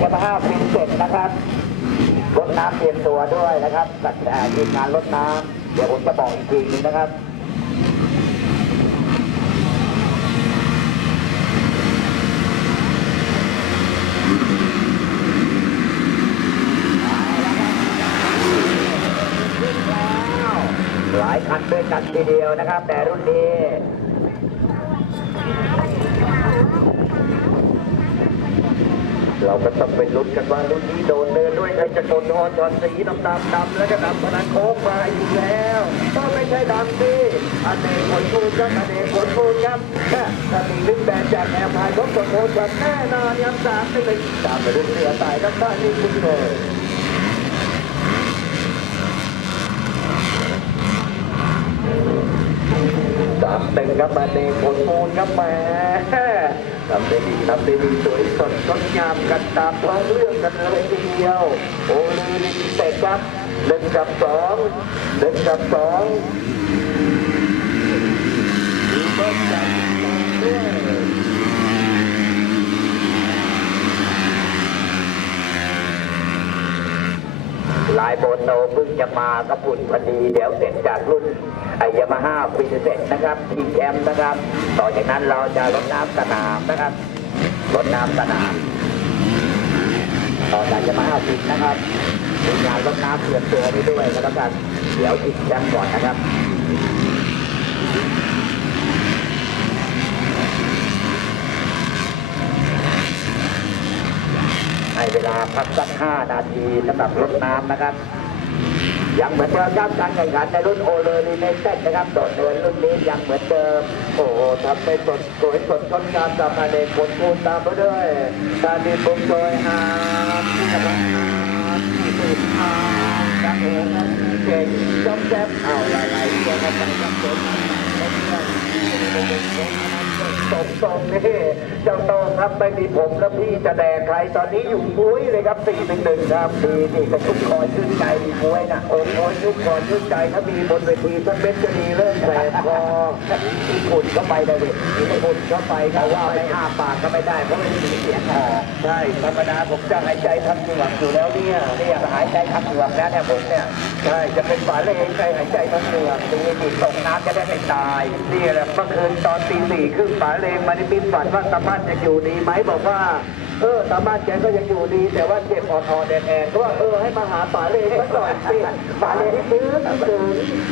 ยามาฮ่าฟินเจ็ดนะครับรถน้ำเตรียมตัวด้วยนะครับจัดแจงทีมงานรถน้ำเดี๋ยวผมจะบอกอีกทีนึงนะครับหลายคันด้วยกันทีเดียวนะครับ แต่รุ่นนี้ เราก็ต้องไปลุ้นกันว่ารุ่นนี้โดนเดินด้วยใครจะกดทอนจอนสีดำดำดำแล้วก็ดำพนันโค้งมาอีกแล้วก็ไม่ใช่ดำสิอันเนกผลปูนครับอันเนกผลปูนครับถ้ามีลิ้นแบนจากแอร์พายรถกดโทนแบบแน่นอนครับสามไปเลยตามไปด้วยเสือตายครับบ้านนี้คุณเลย สามหนึ่งครับมาเนผลมูลครับแหมทำได้ดีทำได้ดีสวยสดงดงามกันตามท้องเรื่องกันเลยทีเดียว โอ้ลีลิเตครับหนึ่งกับสองหนึ่งกับสองดูเบิ้ลจากด้วยลายโบโตเพิ่งจะมากระปุ่นพอดี เดี๋ยวเสร็จจากรุ่นไอยามาฮ่าฟินเซ็ตนะครับทีแคมนะครับ ต่อจากนั้นเราจะรดน้ำสนามนะครับรดน้ำสนาม ต่อจากยามาฮ่าฟินนะครับมีงานรดน้ำเตรียมตัวนี้ด้วยก็แล้วกัน เดี๋ยวจิกแจมก่อนนะครับ ให้เวลาพักสักห้านาทีสำหรับรดน้ำนะครับ ยังเหมือนเดิมครับการแข่งขันในรุ่นโอเลอร์ลีเนเต็นะครับโดดเดินรุ่นนี้ยังเหมือนเดิม โอ้โหทำไปสดสวยสดงดงามกับมาเด็กผลปูนตามไปด้วยกาดีบุกโดยอาร์ที่กำลังอาร์มที่สุดอาร์มจักเองนะเก่งจอมแจ๊บเอาหลายๆตัวกันไปครับผม ตรงตรงนี่เจ้าโตครับไม่มีผมแล้วพี่จะแดกใครตอนนี้อยู่ปุ้ยเลยครับสี่หนึ่งหนึ่งครับดีนี่ก็ชุดคอยชื่นใจมีปุ้ยนะโอ้โหชุดคอยชื่นใจถ้ามีบนเวทีต้องเป็นจะดีเริ่มแสบคอมีฝุ่นเข้าไปเลยดิมีฝุ่นเข้าไปเขาว่าไม่อาปากก็ไม่ได้เพราะมันมีเสียงออใช่ธรรมดาผมจะหายใจทางเหงือกอยู่แล้วเนี่ยเนี่ยหายใจทางเหงือกแล้วเนี่ยผมเนี่ยใช่จะเป็นฝาเลงใจหายใจทางเหงือกดีดีตกน้ำจะได้ไม่ตายนี่แหละเมื่อคืนตอนตีสี่ครึ่งฝาเลงมานิมิตฝันว่าตาบ้านจะอยู่ดีไหมบอกว่า เออตาบ้านแกก็ยังอยู่ดี แต่ว่าเจ็บอ่อนๆแดดๆก็ว่าเออให้มาหาฝาเลงสักหน่อยสิฝาเลงซื้อซื้อ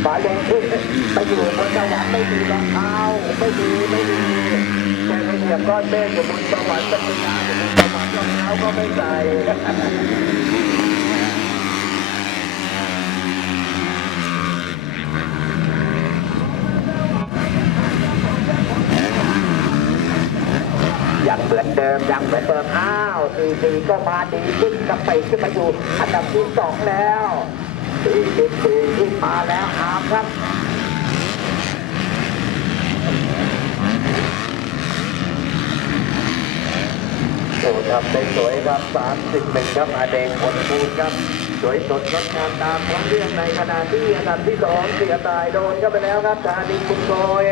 ฝาเลงขึ้นไปอยู่บนสวรรค์ไม่มีรองเท้าไม่มีไม่มีแกไปเหยียบก้อนเมฆบนสวรรค์เป็นยาอยู่บนสวรรค์รองเท้าก็ไม่ใส่ ยัง เดิมยังเหมือนเดิมอ้าวสี่สี่ก็มาดีขึ้นกับไปขึ้นมาอยู่อันดับที่สองแล้วสี่สิบสี่ขึ้นมาแล้วอาครับโอ้ทำได้สวยครับสามสิบเป็นครับอาเดงผลพูนครับ สวยสดงดงามตามท้องเรื่องในขณะที่อันดับที่สองเสียตายโดนเข้าไปแล้วครับธานินบุญโกย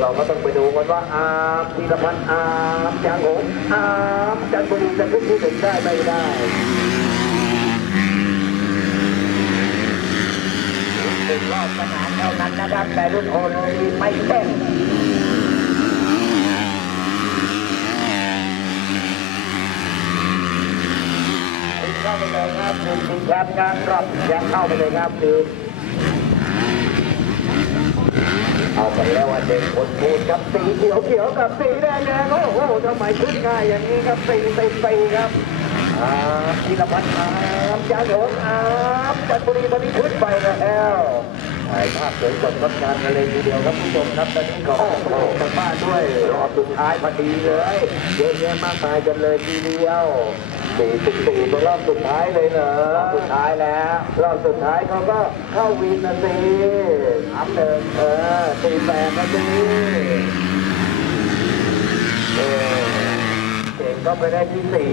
เราก็ต้องไปดูกันว่าอาร์มธีรพันธ์อาร์มจางหงอาร์มจันทบุรีจะขึ้นที่หนึ่งได้ไม่ได้รอบสนามเท่านั้นนะครับแต่รุ่นโอโนมีไม่เต้น เข้าไปเล ยครับคุณคุณครับงานรอบยังเข้าไปเลยครับคือเอาไปแล้วว่าเด็กคนพูดครับสีเขียวเขียวกับสีแดงแดงโอ้โหทำไมขึ้นง่ายอย่างนี้ครับสีสีสีครับอาธีรพัฒน์อามจานหงอามจันทบุรีตอนนี้ขึ้นไปแล้วถ่ายภาพสวยสดงดงามกันเลยทีเดียวครับผู้ชมครับตอนนี้ก็โอ้โหทางบ้านด้วยรอบสุดท้ายพอดีเลยเยอะแยะมากมายกันเลยทีเดียว สี่สิบสี่เป็นรอบสุดท้ายเลยเหรอรอบสุดท้ายแล้วรอบสุดท้ายเขาก็เข้าวินนะสิอัพเดิมเออสี่แปดนะสิเออเก่งก็ไปได้ที่สี่